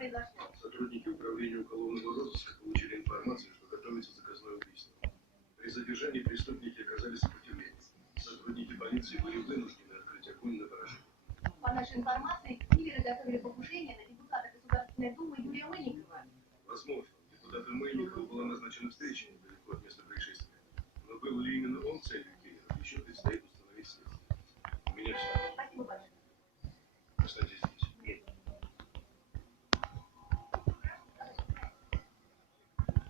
произошло? Сотрудники управления уголовного розыска получили информацию, что готовится заказное убийство. При задержании преступники оказали сопротивление. Сотрудники полиции были вынуждены открыть огонь на поражение. По нашей информации, киллеры готовили покушение на депутата Государственной Думы Юрия Мыльникова. Возможно, депутату Мыльникову была назначена встреча недалеко от места происшествия. Но был ли именно он целью киллеров, еще предстоит установить следствие. У меня все. Спасибо большое. Останьтесь здесь.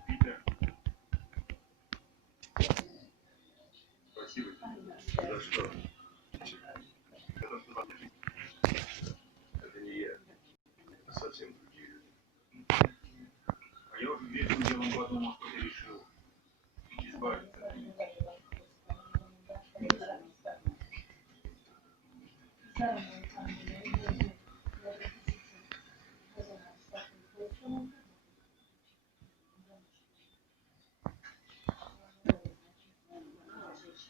Питер. Спасибо тебе. За что? Это не я. Это совсем другие люди. А я уже вечером делом подумал, что ты решил избавиться от меня.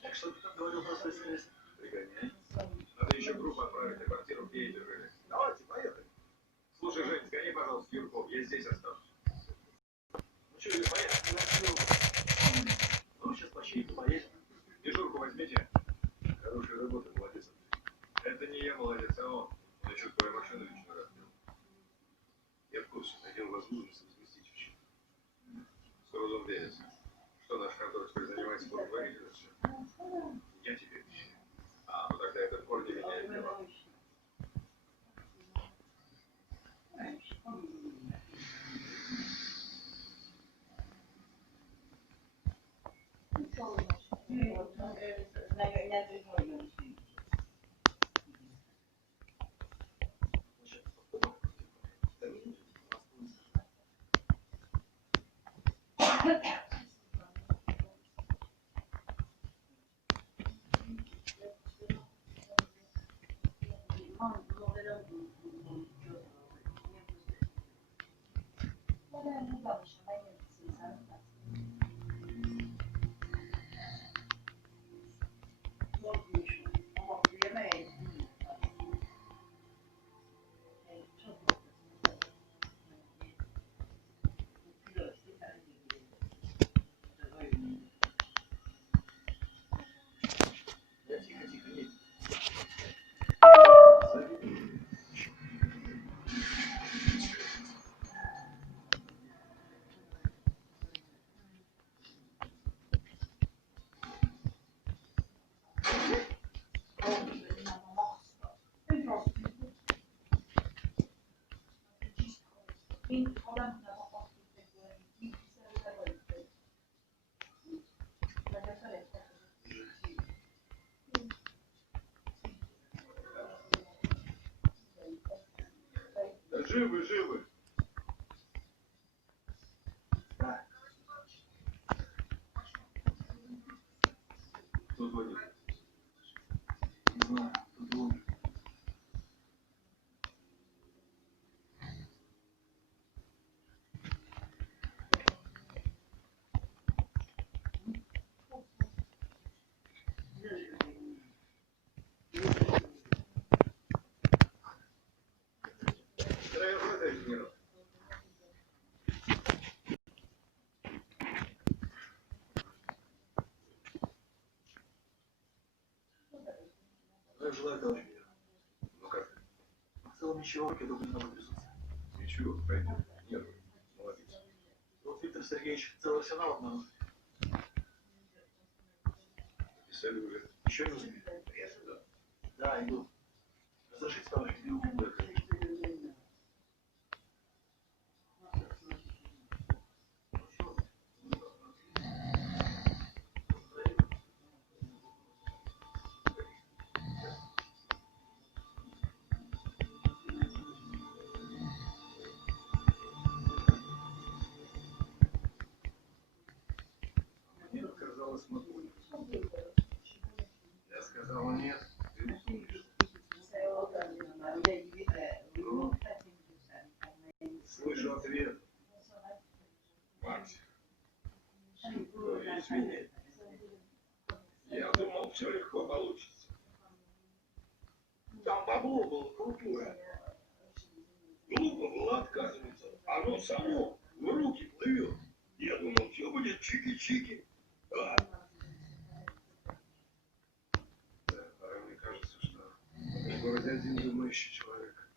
Так что ты там говорил про свой стресс? Пригоняй. Надо еще группу отправить на квартиру, где эти жили. Давайте, поехали. Слушай, Жень, сгони, пожалуйста, Юрков, я здесь останусь. Ну что, Юрий, поехали. Ну, сейчас почти поедем. Дежурку возьмите. Хорошая работа, молодец. Это не я молодец, а он. Насчет твоей машины лично разбил. Я в курсе, найдем возможность разместить вещи. С трудом верится, что наш контор теперь занимается благотворительностью. Я тебе обещаю. Ну тогда это в корне меняет дело. Да живы, живы. Да. Кто звонит? Не знаю, тут звонит. Желаю, товарищ майор. Ну как? В целом ничего, я только немного трясутся. Ничего, пойдет. Нервы. Молодец. Вот Виктор Сергеевич целый арсенал обнаружил. Писали уже. Еще не успели. Да. Да, иду. Разрешите, товарищ майор. Мне казалось, Матвей. Я сказала нет. Ты услышишь. Ну, слышу ответ. Макс. Извини. Я думал, все легко получится. Там бабло было крутое. Глупо было отказываться. Оно само в руки плывет. Я думал, все будет чики-чики. А? Да, порой мне кажется, что в этом городе один думающий человек.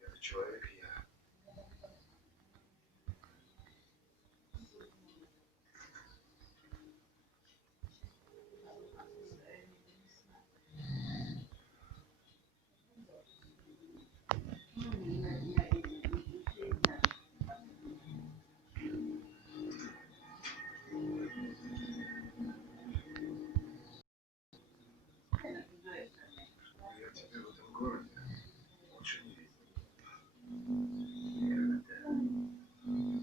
И этот человек я. Я тебе в этом городе лучше не видел. Никогда.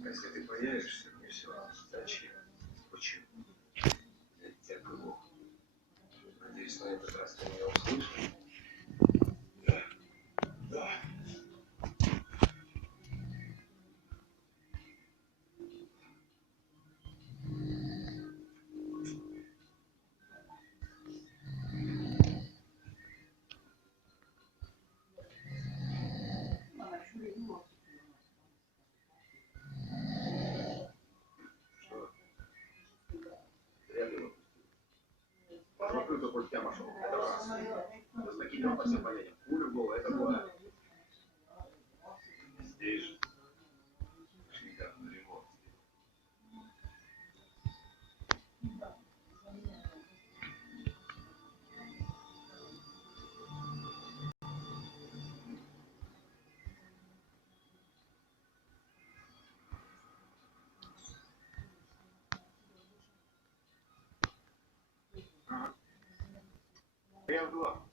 А если ты появишься, мне все равно. Зачем? Почему? Я тебя глух. Надеюсь, на этот раз ты меня услышишь. Да. Да. Что? Зря ты его пустил. Под закрытую пультя пошел. Это раз. Да с таким делом по всем поедем. Пулю в голову, это два. Здесь же. Уж недавно ремонт сделал. Ага. Я в два.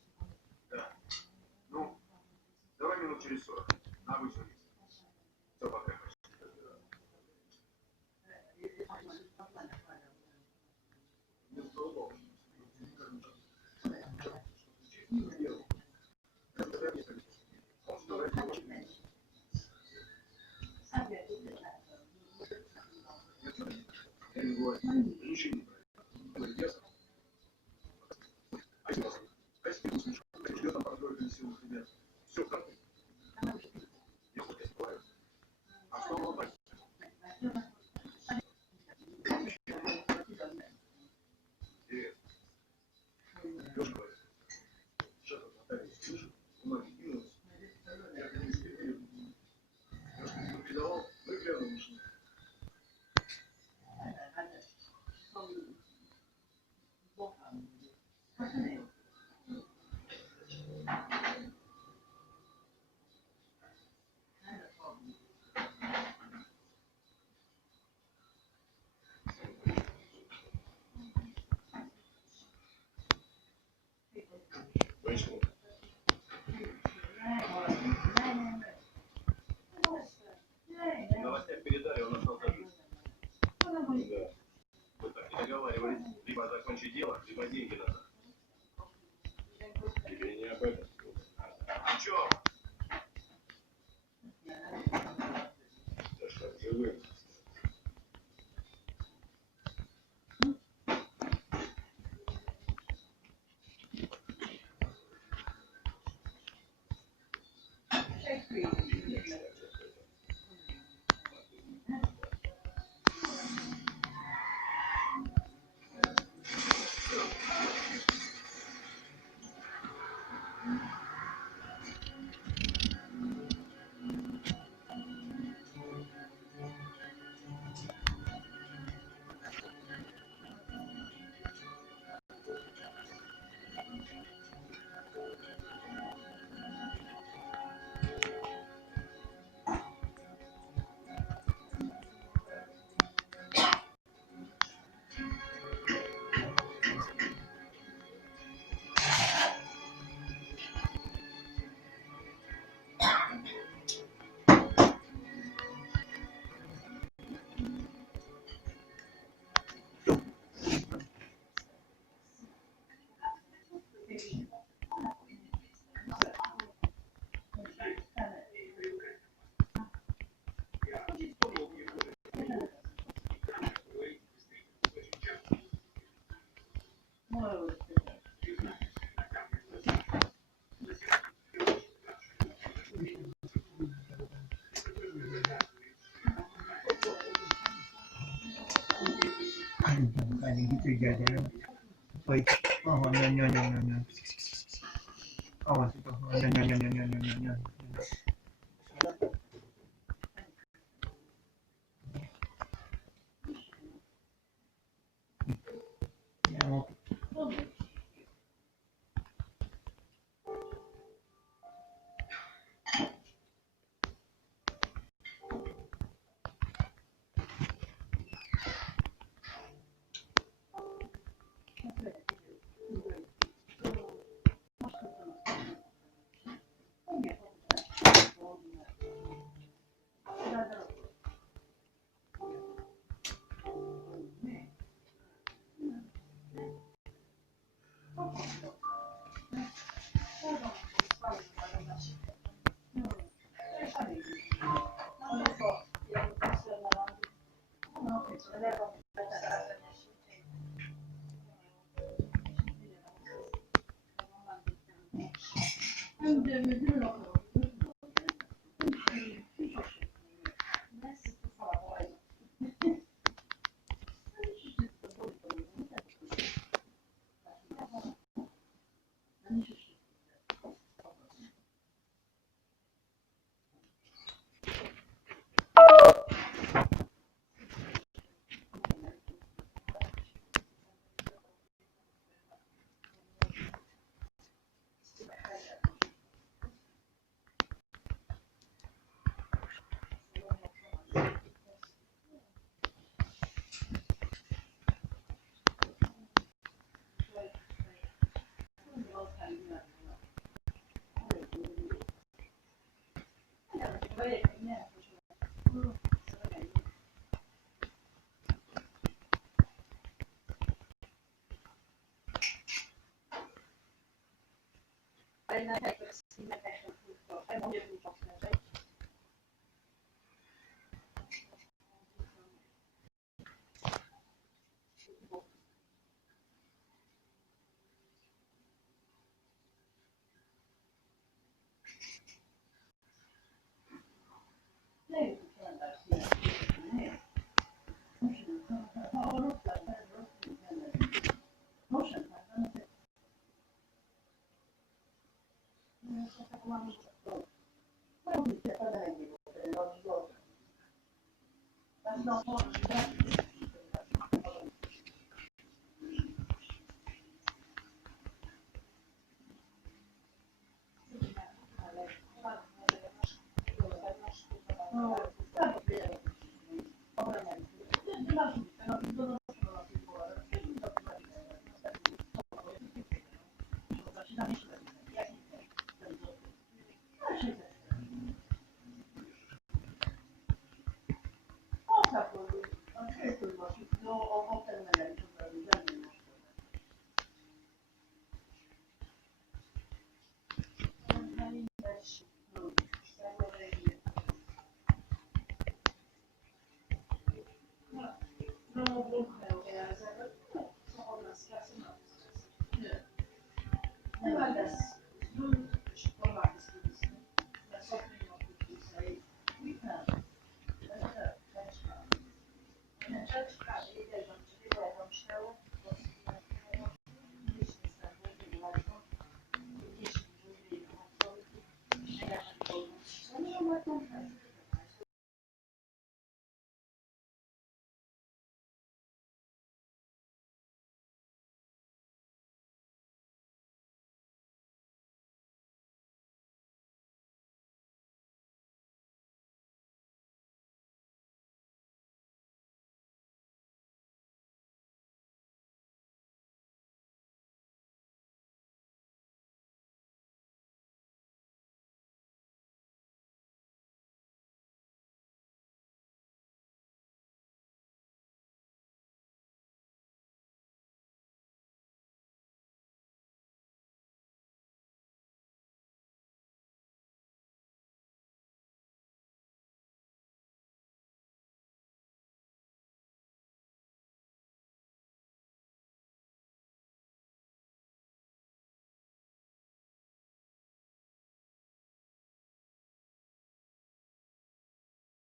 Да. Ну, давай минут через 40. На обычном месте. Все, пока. Не столбом. Он что, ничего не говорит. Ясно? А если вас? А если ты услышишь? Ждет там пару-тройку веселых ребят. Все, как ты? Я хоть не бываю. А что он так? Интересно. Лёшка говорит. Что там, Наталья, слышишь? Ноги кинулась. Я к ней скипаю. Лёшка не передавал, выглянул в машину. Почему? В новостях передали, он остался жив. Да. Вы так не договаривались. Либо закончи дело, либо деньги назад. Тебе не об этом. О чем? Да что, живым. Hani hiç poi oh no no no no no oh no no no no no no no no